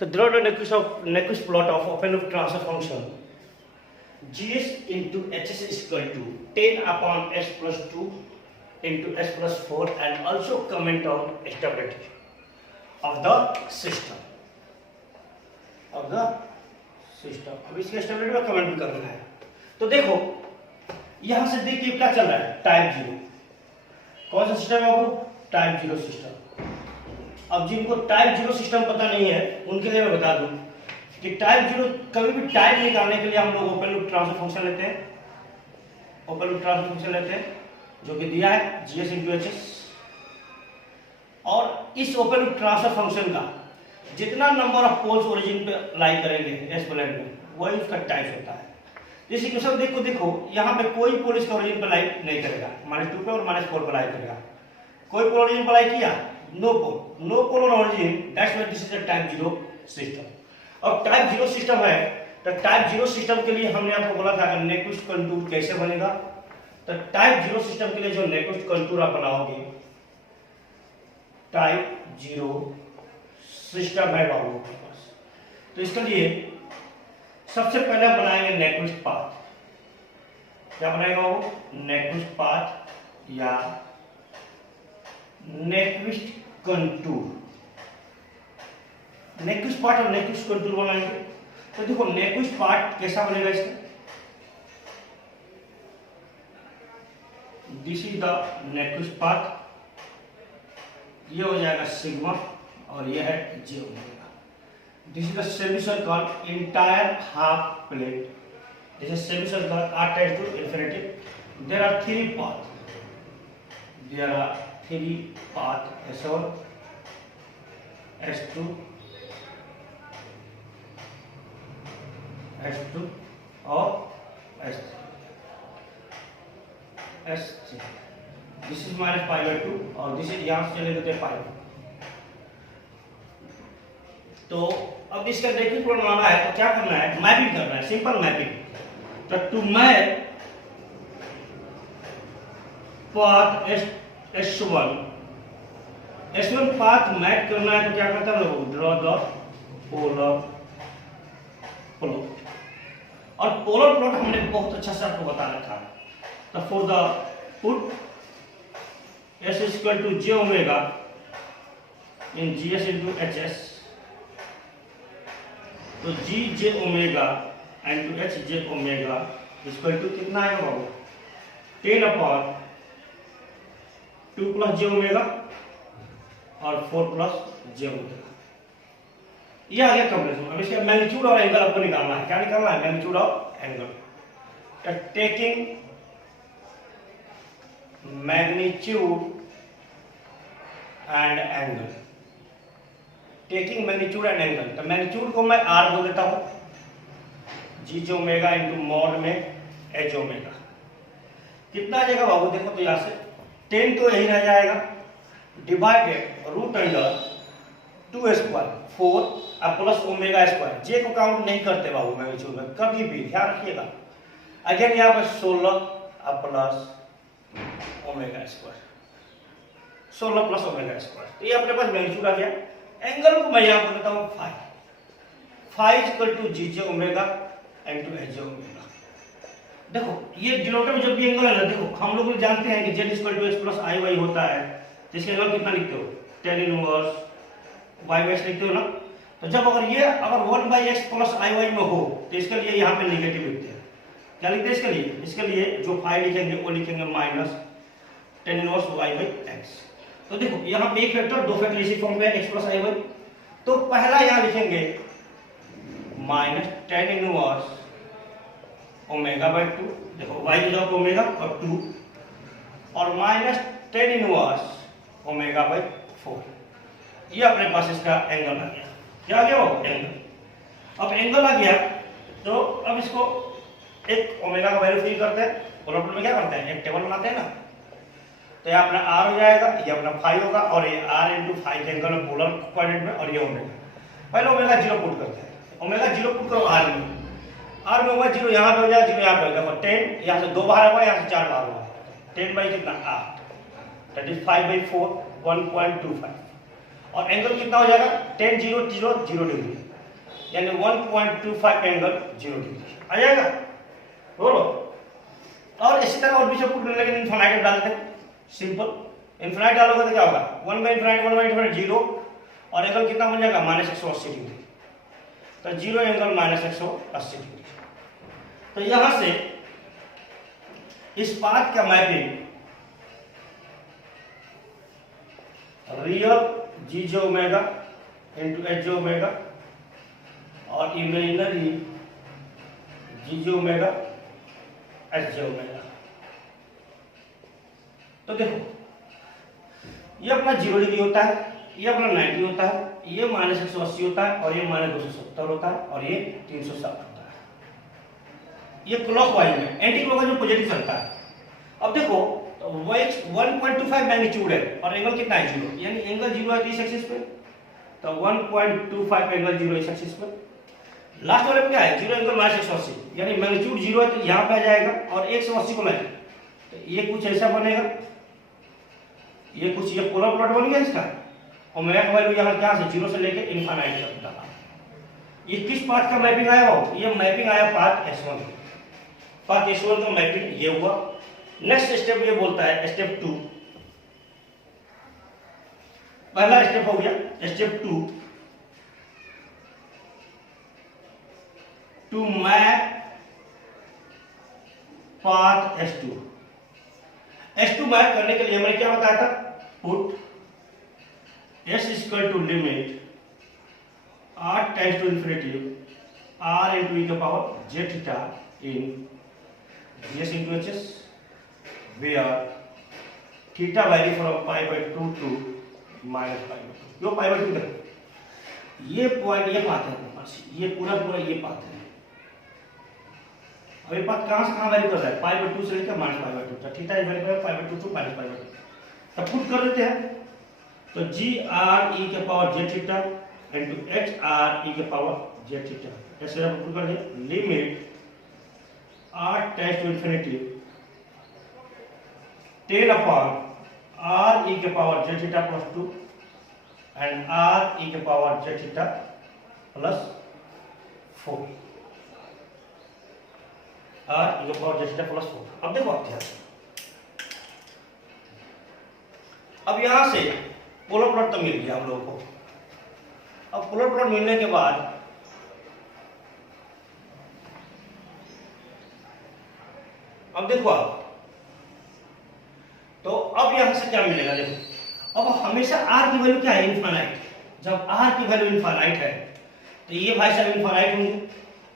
तो draw the Nyquist plot of open loop transfer function GS into HS is equal to 10 upon S plus 2 into S plus 4 and also comment on stability of the system. अब इसके stability में comment भी करना है। तो देखो यहां से देखिए क्या चल रहा है, टाइप जीरो। कौन सा सिस्टम है वो? Type zero system. अब जिनको टाइप जीरो सिस्टम पता नहीं है उनके लिए मैं बता दूं कि टाइप जीरो कभी भी टाइप निकालने के लिए हम लोग ओपन लूप ट्रांसफर फंक्शन लेते हैं, जो कि दिया है जीएस इंटू एचएस। और इस ओपन लूप ट्रांसफर फंक्शन का जितना नंबर ऑफ पोल्स ओरिजिन पे लाई करेंगे एक्सपोनेंट में, वही उसका टाइप होता है। इस इक्वेशन देखो यहाँ पे कोई पोल इसका ओरिजिन पे लाई नहीं करेगा, -2 पे और -4 पे लाई करेगा। कोई पोल ओरिजिन पे लाई किया? No pole on origin, that's why this is a type zero system. अब टाइप जीरो सिस्टम है तो टाइप जीरो सिस्टम के लिए हमने आपको बोला था नेक्विस्ट कंटूर कैसे बनेगा। तो टाइप जीरो सिस्टम के लिए जो नेक्विस्ट कंटूर आप बनाओगे, टाइप जीरो सिस्टम है बाबू के पास, तो इसके लिए सबसे पहले बनाएंगे नेक्विस्ट पाथ। क्या बनाएगा वो? नेक्विस्ट पाथ या नेक्विस्ट कंटूर। नेक्विस्ट पार्ट और नेक्विस्ट कंटूर बनाएंगे। तो देखो नेक्विस्ट पार्ट कैसा बनेगा इसका? This is the Nyquist part, ये हो जाएगा सिग्मा और यह है j omega. This is the semicircle entire half plate, this is semicircle attached to infinity. There are three path, S1, S2, S2 और S3। दिस इज -π/2 और this is यहां से चले जाते हैं π। तो अब इसका नेक्विस्ट प्लॉट बनाना है तो क्या करना है? मैपिंग करना है, सिंपल मैपिंग। तो to map path S1 path map करना है तो क्या करता है लोग? Draw the polar plot. और पोलर प्लॉट हमने बहुत अच्छा से आपको बता रखा है। तो for the put S is equal to j omega in GS into HS, तो G j omega and to H j omega equal to कितना आएगा बाबू? 10 अपॉन 2 प्लस जे ओमेगा और 4 प्लस जे ओमेगा। ये आ गया कॉम्बिनेशन। अब इसका magnitude और एंगल आपको निकालना है। क्या निकालना है? मैग्नीट्यूड और angle. Taking magnitude and angle, taking magnitude and angle. तो मैग्नीट्यूड को मैं आर बोल देता हूं, जी जे ओमेगा इंटू मॉड में एच ओमेगा। कितना आ जाएगा बाबू? देखो तो यहां से 10 तो यही रह जाएगा, डिवाइडेड रूट अंडर 2 स्क्वायर 4 और प्लस ओमेगा स्क्वायर। जे को काउंट नहीं करते बाबू मैग्नीट्यूड में कभी भी, ध्यान रखिएगा। अगेन यहाँ पर 16 और plus omega square, 16 plus omega square. तो ये अपने पास मैग्नीट्यूड आ गया। एंगल को मैं यहां पर देता हूं phi equal to g j omega and to H j omega. देखो ये डिनोमिनेटर में जब भी एंगल है ना, देखो हम लोग जानते हैं कि z equal to x plus i y होता है, तो इसका एंगल कितना लिखते हो? tan inverse y by x लिखते हो ना। तो जब अगर 1/x प्लस आई वाई में हो तो इसके लिए यहाँ पे नेगेटिव लिखते हैं। क्या लिखते हैं इसके लिए? इसके लिए जो फाइ लिखेंगे वो लिखेंगे minus tan inverse y by x। तो देखो यहाँ पे एक फैक्टर, दो फैक्टर इसी फॉर्म में x प्लस आई वाई। तो पहला यहाँ लिखेंगे minus tan inverse omega by 2, देखो y की जगह ओमेगा और 2, और minus tan inverse omega by 4। ये अपने पास इसका एंगल आ गया। क्या आ गया वो? एंगल। अब एंगल आ गया तो अब इसको एक ओमेगा का वैल्यू फिल करते हैं। पोलर प्लॉट में क्या करते हैं? एक टेबल बनाते हैं ना। तो ये अपना r हो जाएगा, ये अपना फाइ होगा और ये r इंटू फाइ के एंगल में पोलर कोऑर्डिनेट में, और ये ओमेगा। पहले ओमेगा 0 पुट करते हैं। ओमेगा 0 पुट करो r में ओमेगा 0 यहाँ पे हो जाएगा, 0 यहाँ पे हो जाएगा। 10 यहाँ से 2 बाहर होगा, यहाँ से 4 बाहर होगा। 10 बाई कितना? 8, दैट इज 5/4 1.25। और एंगल कितना हो जाएगा? tan 0 0 0 degree. यानी 1.25 एंगल 0 डिग्री आ जाएगा। बोलो। और इसी तरह और भी सब पुट, लेकिन इनफाइनाइट डालते हैं, सिंपल। इनफाइनाइट डालोगे तो क्या होगा, 1/इनफाइनाइट 0, और एंगल कितना बन जाएगा, -180 डिग्री। तो 0 एंगल -180 डिग्री। तो यहां से इस पाथ का mapping real G j omega into H j omega और imaginary G j omega H j omega. तो देखो ये अपना 0 डिग्री होता है, ये अपना 90 होता है, ये -180 होता है, और ये -270 होता है, और ये 360 होता है। ये क्लॉकवाइज में, एंटी क्लॉकवाइज में पॉजिटिव चलता है। अब देखो वो 1.25 मैग्नीट्यूड है और एंगल कितना है 0, यानी एंगल 0 है इस एक्सिस पे, तो 1.25 एंगल 0 इस एक्सिस पे। लास्ट वाले पे क्या है, 0 एंगल -180, यानी मैग्नीट्यूड 0 है तो यहाँ पे आ जाएगा, और 180 को मैं, तो ये कुछ ऐसा बनेगा, ये कुछ ये पोलर प्लॉट बन गया इसका, और ओमेगा का वैल्यू यहाँ क्या से 0 से लेके इनफाइनाइट तक डाला। ये किस पाथ का मैपिंग आया हो, ये मैपिंग आया पाथ S1। पाथ S1 का मैपिंग ये हुआ। नेक्स्ट स्टेप ये बोलता है स्टेप 2, पहला स्टेप हो गया step 2, to map path S2। S2 map करने के लिए मैंने क्या बताया था, put S equal to limit r tends to infinity r into e का power j theta in gs into hs, where theta vary from π/2 to -π/2। क्यों π/2 तक, ये पॉइंट ये पाथ है अपने पास, ये पूरा ये पाथ है। अब ये पाथ कहां से कहां वैरी कर रहा है, π/2 से लेकर -π/2 तक। Theta is vary by π/2 to -π/2। तब पुट कर देते हैं, तो gr e के power j theta into hr e के पावर j थीटा, ऐसे हम पुट कर दिया। Limit r tends to infinity 10 upon r e के power j theta plus 2 and r e के power j theta plus 4, r e के power j theta plus 4। अब देखो आप ध्यान, अब यहां से पोलर प्लॉट तो मिल गया हम लोगों को। अब पोलर प्लॉट मिलने के बाद अब देखो आप, तो अब यहां से क्या मिलेगा, देखो अब हमेशा r की वैल्यू क्या है, इनफाइनाइट। जब r की वैल्यू इनफाइनाइट है तो ये भाई साहब इनफाइनाइट होंगे।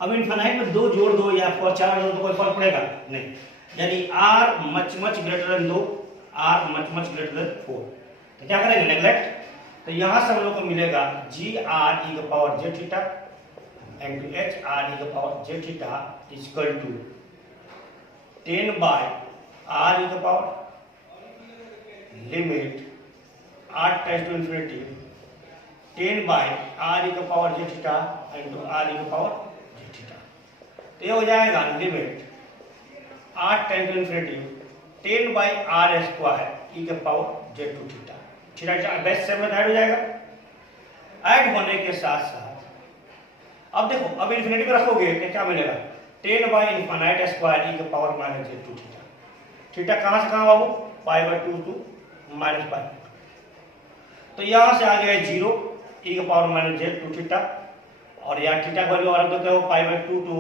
अब इनफाइनाइट में 2 जोड़ दो या 4 जोड़ दो, कोई फर्क पड़ेगा नहीं, यानी r much greater than 2, r much greater than 4। तो क्या करेंगे, नेग्लेक्ट। तो यहां से हम लोग को मिलेगा gr e का power j theta into hr e का पावर j थीटा equal to 10 by r e का power limit r tends to infinity 10 by r e का power j theta into r e का पावर j थीटा। तो ये हो जाएगा limit r tends to infinity 10 by r square e का power j2 theta. Theta base से में add हो जाएगा। ऐड होने के साथ साथ अब देखो, अब इन्फिनिटी पे रखोगे तो क्या मिलेगा, 10 बाय इनफाइनाइट स्क्वायर e का power minus j2 theta. Theta कहां से कहां बाबू, π/2 टू -π। तो यहां से आ गया 0 e का पावर माइनस j2 थीटा, और यहाँ थीटा का वैल्यू और देते हो π/2 टू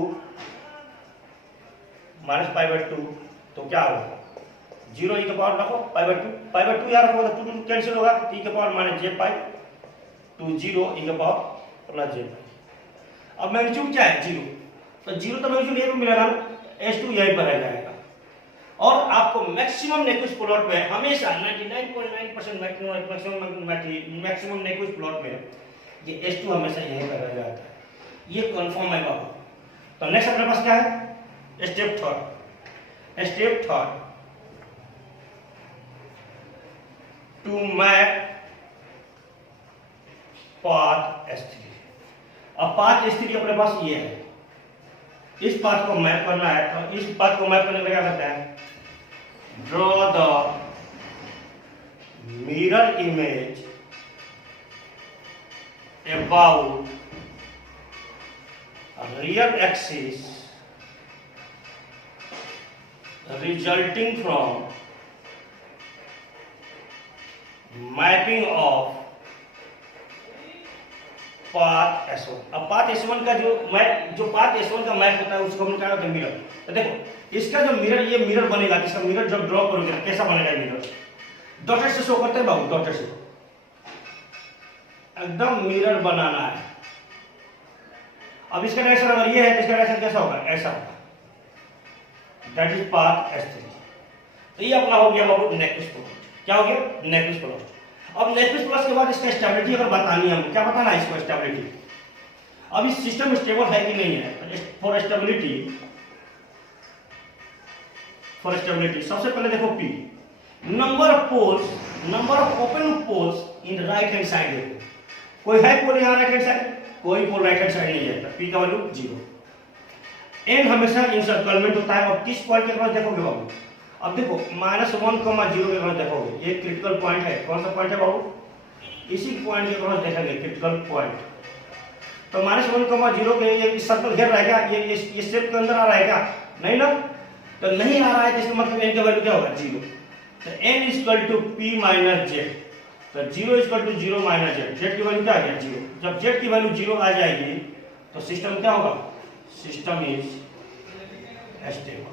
-π/2, तो क्या होगा 0 e का पावर रखो π/2 यहाँ रखो तो 2 कैंसिल होगा, e का power minus j π to 0 e का पावर प्लस j π। अब मैग्नीट्यूड क्या है 0, तो 0 तो मैग्नीट्यूड ये भी मिलेगा, S2 यहीं पर रह जाएगा। और आपको मैक्सिमम नेक्विस्ट प्लॉट में हमेशा 99.9% मैक्सिमम नेक्विस्ट प्लॉट में ये S2 हमेशा यहीं पर रह जाता है, ये कंफर्म है बाबू। तो नेक्स्ट अपने पास क्या है, step third to map path S3। अब पाथ S3 अपने पास ये है, इस पाथ को मैप करना है। तो इस पाथ को मैप करने में क्या करते हैं, draw the mirror image about real axis resulting from mapping of path S1। अब पाथ S1 का जो पाथ S1 का मैप होता है उसको हम क्या कहते हैं, मिरर। तो देखो इसका जो मिरर, ये मिरर बनेगा, इसका मिरर जब ड्रॉ करोगे कैसा बनेगा मिरर, डॉटेड से शो करते हैं बाबू, डॉटेड से एकदम मिरर बनाना है। अब इसका डायरेक्शन अगर ये है तो इसका डायरेक्शन कैसा होगा, ऐसा होगा, दैट इज पाथ S3। तो ये अपना हो गया बाबू नेक्विस्ट प्लॉट। क्या हो गया, नेक्विस्ट प्लॉट। अब नेक्विस्ट प्लस के बाद इसका स्टेबिलिटी अगर बतानी है, हम क्या बताना है इसको, स्टेबिलिटी। अब इस सिस्टम स्टेबल है कि नहीं है, फॉर स्टेबिलिटी सबसे पहले देखो P, number of poles, number of open poles in right hand side. देखो कोई है पोल यहाँ राइट हैंड साइड, कोई पोल राइट हैंड साइड नहीं है, तो P का वैल्यू 0। एन हमेशा इंसर्कलमेंट होता है। और किस पॉइंट के पास देखोगे बाबू, अब देखो -1,0 के पास देखोगे, ये क्रिटिकल पॉइंट है। कौन सा पॉइंट है बाबू, इसी पॉइंट के पास देखेंगे क्रिटिकल पॉइंट। तो -1,0 के ये सर्कल घेर रहा है क्या, ये शेप के अंदर आ रहा है क्या, नहीं ना, तो नहीं आ रहा है, तो इसका मतलब n का वैल्यू क्या होगा, 0। तो n = p - z, तो 0 = 0 - z, z की वैल्यू क्या आ गया, 0। जब z की वैल्यू 0 आ जाएगी तो सिस्टम क्या होगा, सिस्टम इज स्टेबल।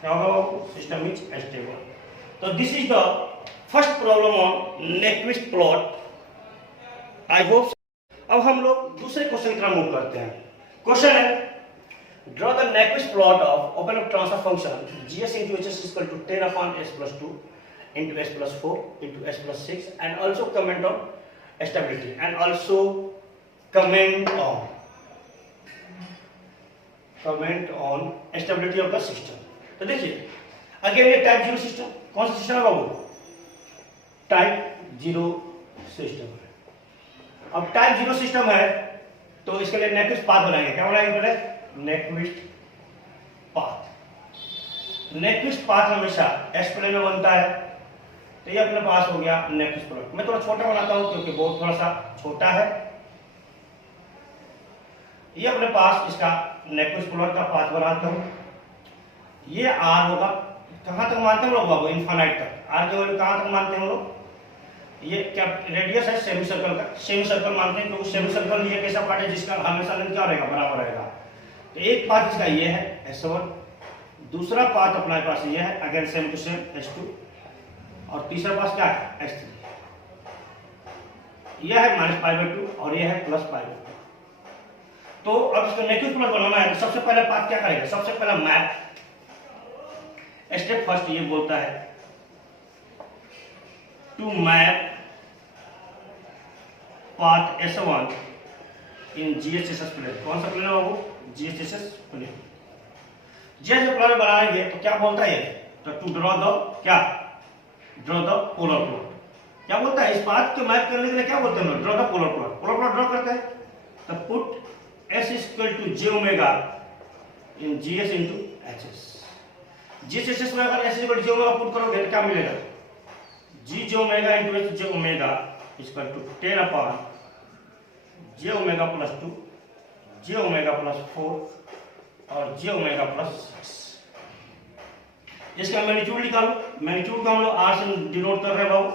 क्या होगा बाबू, सिस्टम इज स्टेबल। तो this is the first problem on Nyquist plot. I hope. अब हम लोग दूसरे क्वेश्चन की तरफ मूव करते हैं। क्वेश्चन है, draw the Nyquist plot of open up transfer function gs into hs = 10/s+2 into s+4 into s+6 and also comment on stability and also comment on stability of the system। तो देखिए again ये type 0 system, कौन सा system है बाबू, type 0 system है। अब type 0 system है तो इसके लिए नेक्विस्ट पाथ बनाएंगे। क्या बनाएंगे पहले, नेक्विस्ट पाथ। नेक्विस्ट पाथ हमेशा एस प्लेन में बनता है, तो ये अपने पास हो गया नेक्विस्ट प्लॉट। मैं थोड़ा छोटा बनाता हूं क्योंकि बहुत थोड़ा सा छोटा है। ये अपने पास इसका नेक्विस्ट प्लॉट का पाथ बनाता हूं। ये आर होगा, कहां तक मानते हैं लोग बाबू, इनफाइनाइट तक। आर की वैल्यू कहां तक मानते हैं लोग, ये क्या रेडियस है सेमी सर्कल का, सेमी सर्कल मानते हैं क्योंकि सेमी सर्कल ये कैसा पार्ट है जिसका हमेशा लेंथ क्या रहेगा, बराबर रहेगा। तो एक पाथ इसका ये है S1, दूसरा पाथ अपने पास ये है again same to same S2, और तीसरा पाथ क्या है S3। यह है -π/2 और यह है +π/2। तो अब इसको नेक्विस्ट प्लॉट बनाना है तो सबसे पहले पाथ क्या करेगा, सबसे पहला मैप स्टेप फर्स्ट ये बोलता है to map path S1 in GHSS plane. कौन सा प्लेन है बाबू, GHSS प्लेन। GHSS प्लेन बनाएंगे तो क्या बोलता है, तो to draw the polar plot. क्या बोलता है, इस पाथ के मैप करने के लिए क्या बोलते हैं, draw the polar plot. Polar plot draw करते हैं तो पुट S = j ओमेगा इन GS into HS। GHSS में अगर S = j ओमेगा पुट करोगे तो क्या मिलेगा, g omega into h j omega = 10/j omega +2 j omega +4 और j ओमेगा +6। इसका मैग्नीट्यूड निकालो। मैग्नीट्यूड को हम लोग r से डिनोट कर रहे हैं बाबू।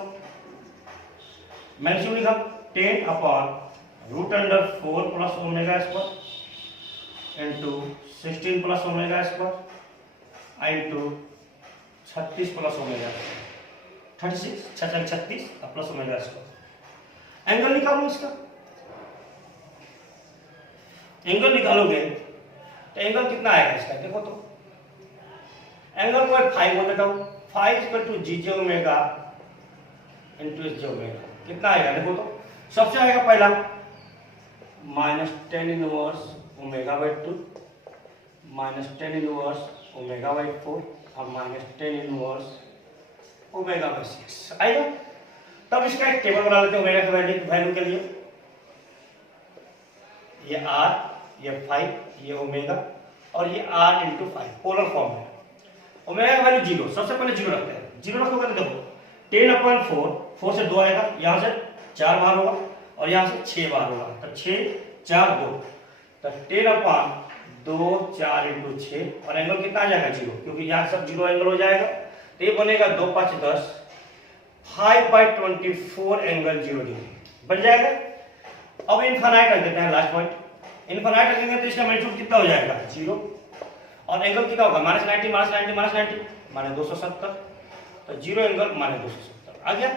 मैग्नीट्यूड लिखा 10/√4 + omega square into 16 + omega square into 36 + omega 36 36 plus omega square. Angle निकालो, इसका एंगल निकालोगे तो एंगल कितना आएगा इसका, देखो तो एंगल को 5 बोल देता हूं। 5 = g j omega into s j omega कितना आएगा, देखो तो सबसे आएगा पहला -tan 1 ओमेगा/2 -tan 1 ओमेगा/4 और -tan 1 ओमेगा/6 आएगा। तब इसका एक टेबल बना लेते हैं ओमेगा के वैल्यू के लिए। ये r, ये 5, ये ओमेगा और ये r × 5 पोलर फॉर्म है। ओमेगा का वैल्यू 0, सबसे पहले 0 रखते हैं। 0 रखोगे तो देखो 10/4, 4 से 2 आएगा, यहां से 4 बार होगा और यहां से 6 बार होगा, तो 6 4 2, तो 10/2 इंटू 6 और एंगल कितना आ जाएगा 0, क्योंकि यहाँ सब 0 एंगल हो जाएगा। तो ये बनेगा 2 5 10, 5/24 एंगल 0 डिग्री बन जाएगा। अब इनफाइनाइट रख देते हैं लास्ट पॉइंट। इनफाइनाइट रखेंगे तो इसका मैग्नीट्यूड कितना हो जाएगा 0 और एंगल कितना होगा -90 -270, तो 0 एंगल -270 आ गया।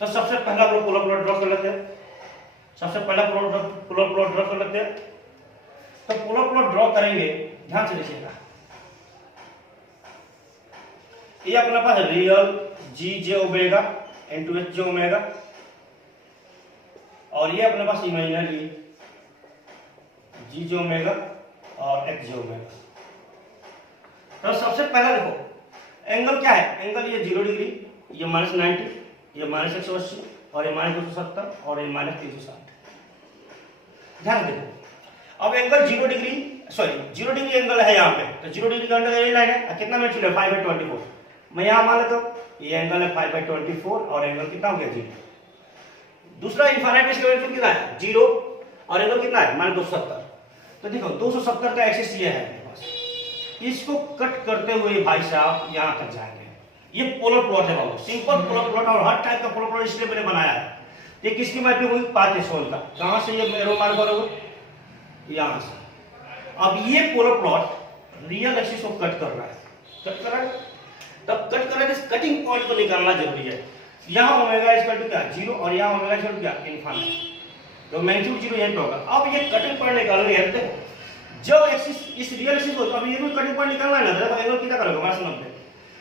तो सबसे पहला पोलर प्लॉट ड्रॉ कर लेते हैं। तो पोलर प्लॉट ड्रॉ करेंगे, ध्यान से देखिएगा। ये अपने पास real G j omega into H j omega, और ये अपने पास इमेजिनरी जी जे ओमेगा और एक्स जे ओमेगा। तो सबसे पहला देखो एंगल क्या है, एंगल ये 0 डिग्री, ये -90, ये -180 और ये -270 और ये -360। ध्यान देखो, अब एंगल 0 डिग्री एंगल है यहाँ पे, तो 0 डिग्री का एंगल ये लाइन है, कितना मैग्नीट्यूड है 5/24। मैं यहाँ मान लेता हूँ ये एंगल है 5/24 और एंगल कितना हो गया 0। दूसरा इनफाइनाइट इसका मैग्नीट्यूड कितना है 0 और एंगल कितना है -270। तो देखो 270 का एक्सिस ये है मेरे पास, इसको कट करते हुए भाई साहब यहाँ तक जाएंगे। ये पोलर प्लॉट है बाबू, सिंपल पोलर प्लॉट, और हर टाइप का पोलर प्लॉट इसलिए मैंने बनाया है। ये किसकी मैप हुई पाथ सोल का, कहां से ये एरो मार्क करोगे यहां से। अब ये पोलर प्लॉट रियल एक्सिस को कट कर रहा है, तब कट कर रहा है, कटिंग पॉइंट को निकालना जरूरी है। यहाँ ओमेगा इक्वल टू क्या 0 और यहाँ ओमेगा इक्वल टू क्या इनफाइनाइट, तो मैग्नीट्यूड 0 यही पे होगा। अब ये कटिंग पॉइंट निकालने हैं, देखो जब एक्सिस इस रियल एक्सिस को, तो अब ये भी कटिंग पॉइंट निकालना है ना, तो एंगल कितना करोगे -90।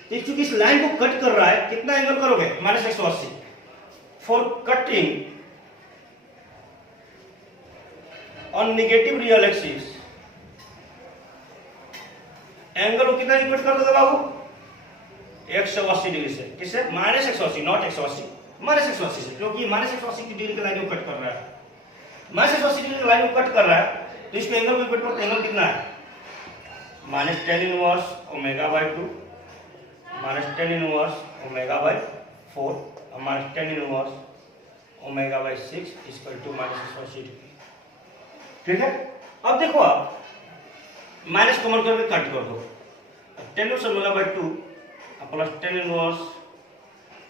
तो चूंकि इस लाइन को कट कर रहा है, कितना एंगल करोगे -180। For cutting on negative real axis angle को कितना कट कर दोगे बाबू 180 डिग्री से। किससे -180, नॉट 180, -180 से, क्योंकि -180 की डिग्री की लाइन को कट कर रहा है, -180 डिग्री की लाइन को कट कर रहा है, तो इसको एंगल को कट करते एंगल कितना है -tan inverse omega -tan inverse omega और -tan inverse omega equal to -180 degree. ठीक है, अब देखो आप माइनस कॉमन करके कट कर दो, tan inverse omega plus tan inverse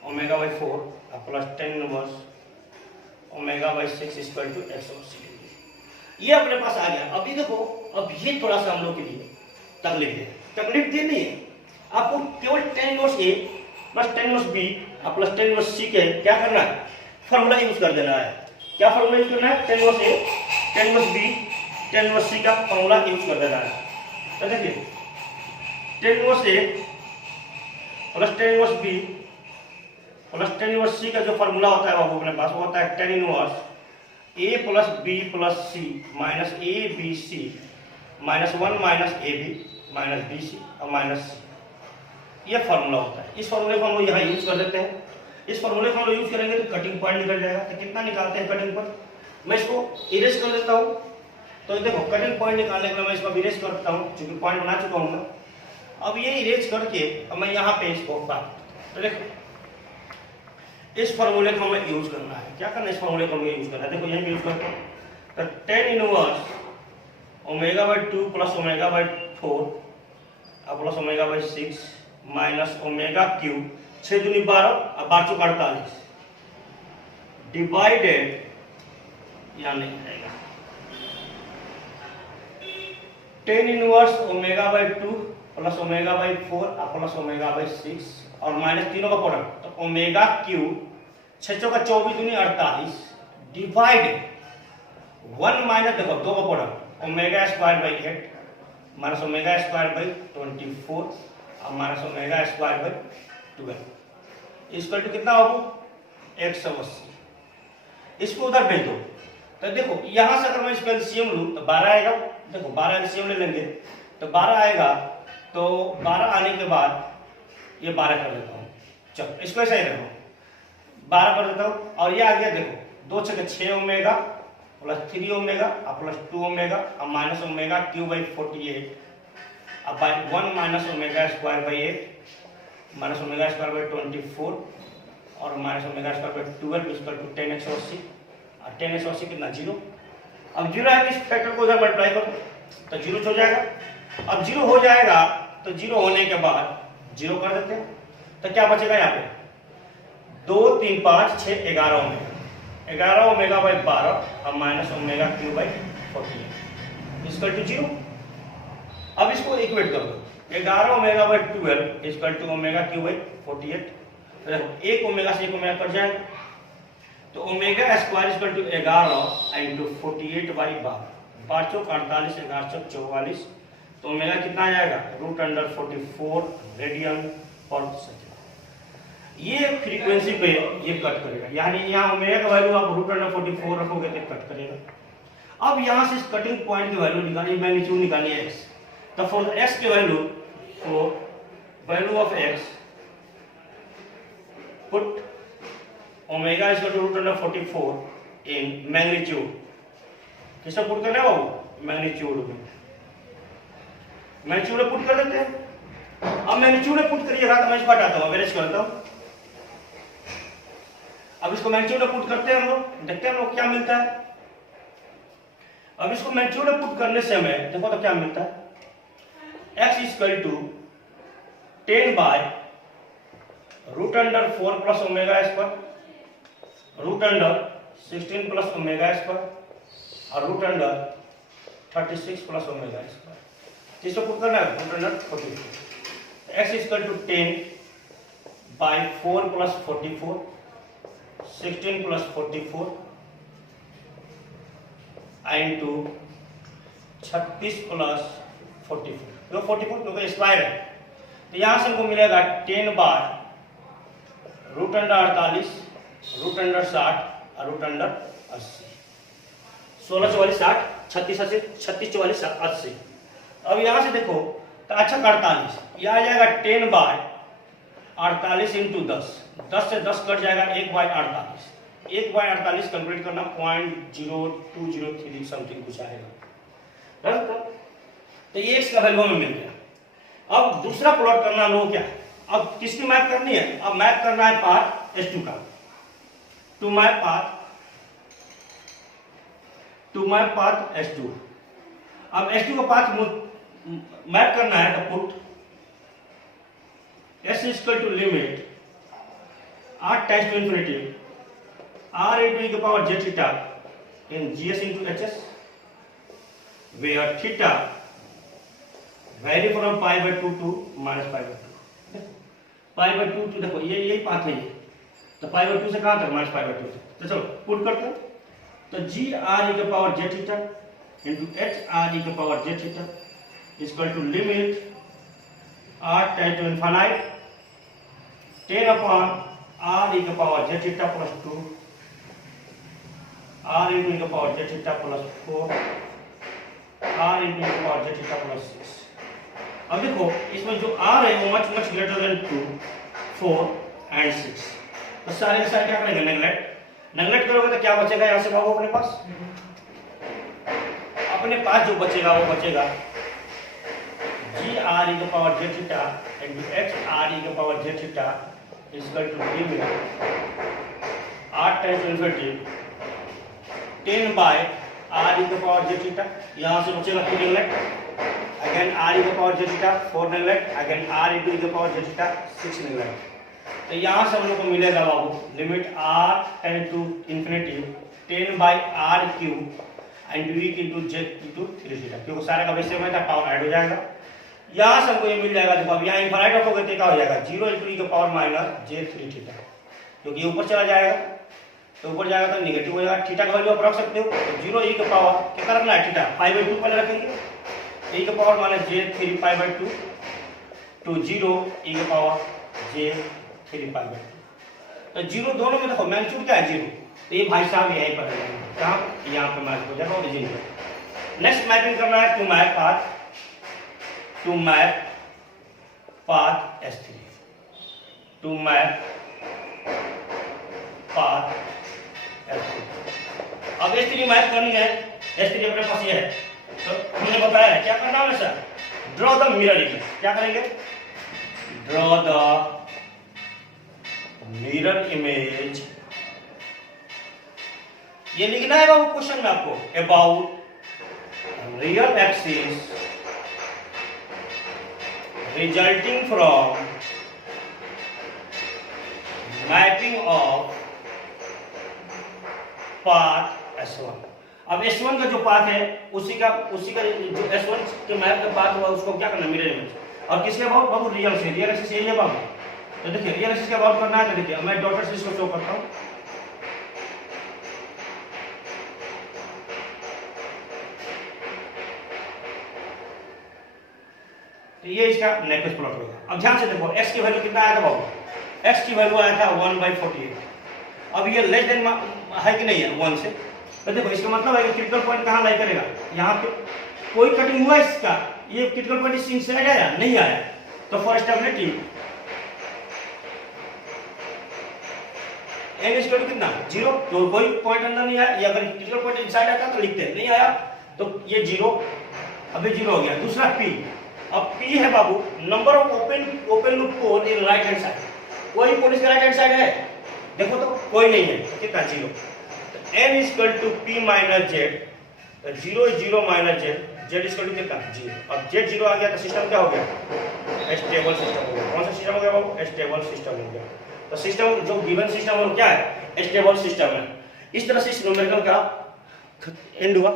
omega plus tan inverse omega equal to 180 degree. ये अपने पास आ गया। अभी देखो, अब ये थोड़ा सा हम लोग के लिए तकलीफ दे नहीं है, आपको केवल tan inverse A plus tan inverse B plus tan inverse C के क्या करना है, फार्मूला यूज कर देना है। क्या फार्मूला यूज करना है, tan inverse A tan inverse B tan inverse C का फार्मूला यूज कर देना है। तो देखिए tan inverse A plus tan inverse B plus tan inverse C का जो फार्मूला होता है वो अपने पास वो होता है tan inverse A plus B plus C minus ABC -1 minus AB minus BC और माइनस C, ये फार्मूला होता है। इस फार्मूले को हम लोग यहाँ यूज कर देते हैं। इस फार्मूले को हम लोग यूज करेंगे तो कटिंग पॉइंट निकल जाएगा। तो कितना निकालते हैं कटिंग पॉइंट, मैं इसको इरेज कर देता हूँ। तो देखो कटिंग पॉइंट निकालने के लिए मैं इसको इरेज करता हूँ, क्योंकि पॉइंट बना चुका हूँ मैं। अब ये इरेज करके अब मैं यहाँ पे इसको बात, तो देखो इस फार्मूले को हमें यूज करना है। क्या करना है, इस फार्मूले को हमें यूज करना है। देखो यही यूज करते हैं, तो tan inverse omega plus omega plus omega minus omega cube 6 दूनी 12 और 12 चौक 48 डिवाइडेड, यहाँ नहीं आएगा, tan inverse omega plus omega plus ओमेगा/6 और माइनस तीनों का प्रोडक्ट, तो ओमेगा क्यूब 6 चौका 24 दूनी 48 डिवाइड 1 माइनस देखो 2 का प्रोडक्ट ओमेगा²/8 माइनस ओमेगा²/24 और माइनस ओमेगा²/12 इक्वल टू कितना होगा 180। इसको उधर भेज दो। तो देखो यहां से अगर मैं इसका एलसीएम लूं तो 12 आएगा। देखो 12 एलसीएम ले लेंगे तो 12 आएगा। तो 12 आने के बाद ये 12 कर देता हूँ, चलो इसको ऐसा ही रखो 12 कर देता हूँ। और ये आ गया देखो 2 6 6 omega plus 3 omega plus 2 omega और माइनस ओमेगा/48 अब बाय 1 माइनस ओमेगा²/8 माइनस ओमेगा²/24 और माइनस ओमेगा²/12 इक्वल टू tan 180 और tan 180 कितना 0। अब जीरो है, इस फैक्टर को उधर मल्टीप्लाई करो तो जीरो हो जाएगा। अब जीरो हो जाएगा तो जीरो होने के बाद जीरो कर देते हैं, तो क्या बचेगा यहाँ पे 2 3 5 6 11 ओमेगा, 11 ओमेगा बाई 12 और minus omega q by 48 equal to zero. अब इसको इक्वेट कर दो, 11 omega by 12 equal to omega q by 48, एक ओमेगा से एक ओमेगा कट जाएगा, तो omega square equal to 11 into 48 by 12, 5 चौक 48, 11 चौक 44, तो ओमेगा कितना आ जाएगा √44 रेडियन पर सेकंड। ये फ्रीक्वेंसी पे ये कट करेगा, यानी यहाँ ओमेगा का वैल्यू आप √44 रखोगे तो कट करेगा। अब यहाँ से इस कटिंग पॉइंट की वैल्यू निकालिए, मैग्नीट्यूड निकालिए x, तो फॉर x की value, for value of x put omega is equal to √44 in magnitude, किसको पुट करना है वो मैग्नीट्यूड में, मैग्नीट्यूड में पुट कर देते हैं। अब मैग्नीट्यूड में पुट करिएगा तो मैं इसको हटाता हूं, एवरेज करता हूं। अब इसको मैग्नीट्यूड में पुट करते हैं हम लोग, देखते हैं हम लोग क्या मिलता है। अब इसको मैग्नीट्यूड में पुट करने से हमें देखो तो क्या मिलता है, x equal to 10 by √4 plus omega square, √16 plus omega square और √36 प्लस ओमेगा स्क्वायर, किसको पुट करना है √44। x equal to 10 by 4 plus 44, 16 plus 44 into 36 plus 44, जो 44 क्योंकि स्क्वायर है, तो यहां से हमको मिलेगा 10 बार √48, √60 और √80, 16 44 60, 36 80, 36 44 80। अब यहां से देखो तो अच्छा 48, यह आ जाएगा 10 बाय 48 इंटू 10, 10 से 10 कट जाएगा, 1 बाय 48, 1 बाय 48 कंप्लीट करना 0.0203 समथिंग कुछ आएगा, तो ये इसका वैल्यू हमें मिल गया। अब दूसरा प्लॉट करना हम लोग क्या, अब किसकी मैप करनी है, अब मैप करना है पाथ S2 का, टू मैप पाथ S2। अब S2 का पाथ मैप करना है तो put S equal to limit r tends to infinity r into e to the power j theta in gs into hs, where theta vary from pi by 2 to minus pi by 2, pi by 2 to देखो ये यही path है, ये तो pi by 2 से कहां तक minus pi by 2 तक, तो चलो पुट करते हैं, तो g r e to the power j theta into h r e to the power j theta is equal to limit r tends to infinite 10 upon r e to the power j theta plus 2 r into e to the power j theta plus 4 r into e to the power j theta plus 6। अब देखो इसमें जो r है वो much greater than 2, 4 and 6, तो सारे के सारे क्या करेंगे नेगलेक्ट करोगे तो क्या बचेगा यहाँ से बाबू अपने पास जो बचेगा वो बचेगा g r e to the power j theta into h r e to the power j theta is equal to limit r tends to infinity 10 by r e to the power j theta, यहाँ से बचेगा 2 neglect, again r e to the power j theta 4 neglect, again r e to the power j theta 6 neglect, तो यहाँ से हम लोग को मिलेगा बाबू limit r tend to infinity 10 by r cube and e into j into 3 theta, क्योंकि सारे का वैसे में था पावर ऐड हो जाएगा, यहाँ से हमको ये मिल जाएगा। देखो अब यहाँ इनफाइनाइट रखोगे तो क्या हो जाएगा 0 into e के पावर माइनस j 3 थीटा, क्योंकि ऊपर चला जाएगा तो ऊपर जाएगा तो निगेटिव हो जाएगा, थीटा का वैल्यू आप रख सकते हो, तो 0 e के पावर क्या रखना है थीटा पाई बाई 2 पहले रखेंगे, e के power minus j 3 pi by 2 to 0 e के पावर j 3 पाई बाई 2, तो 0 दोनों में देखो मैग्नीट्यूड क्या है 0, तो ये भाई साहब यहीं पर है, कहाँ यहाँ पे मैच हो जाएगा ओरिजिन पे। नेक्स्ट मैपिंग करना है to map path S3, to map path S3। अब S3 मैप करनी है, S3 अपने पास ये है, तो हमने बताया है क्या करना है sir, draw the mirror image, क्या करेंगे ड्रॉ द मिरर इमेज। ये लिखना है बाबू क्वेश्चन में आपको, about real axis resulting from mapping of path S1। अब S1 का जो पाथ है उसी का जो S1 के मैप का पाथ हुआ उसको क्या करना, मिरर इमेज। और किसके अबाउट बाबू, रियल से, रियल एक्सिस यही है बाबू। तो देखिए रियल एक्सिस के अबाउट करना है, तो देखिए मैं डॉटर से इसको शो करता हूँ। तो ये इसका नेक्वेस्ट प्लॉट होगा। अब ध्यान से देखो x की वैल्यू कितना आया था बाबू, x की वैल्यू आया था 1/48। अब ये लेस देन है कि नहीं है 1 से, तो देखो इसका मतलब है कि क्रिटिकल पॉइंट कहाँ लाई करेगा, यहाँ पे कोई कटिंग हुआ इसका, ये क्रिटिकल पॉइंट इस इनसाइड आया नहीं आया, तो for stability n equal to कितना 0, तो कोई पॉइंट अंदर नहीं आया, या अगर क्रिटिकल पॉइंट इनसाइड आता तो लिखते हैं, नहीं आया तो ये 0, अभी 0 हो गया। दूसरा p, अब p है बाबू number of open loop pole in right hand side, कोई पोल इसका राइट हैंड साइड है, देखो तो कोई नहीं है, कितना 0। तो n equal to p minus z, 0 0 minus z, z equal to कितना 0। अब z 0 आ गया तो सिस्टम क्या हो गया, स्टेबल सिस्टम हो गया। कौन सा सिस्टम हो गया बाबू, स्टेबल सिस्टम हो गया। तो सिस्टम जो गिवन सिस्टम है वो क्या है, स्टेबल सिस्टम है। इस तरह से इस न्यूमेरिकल का एंड हुआ।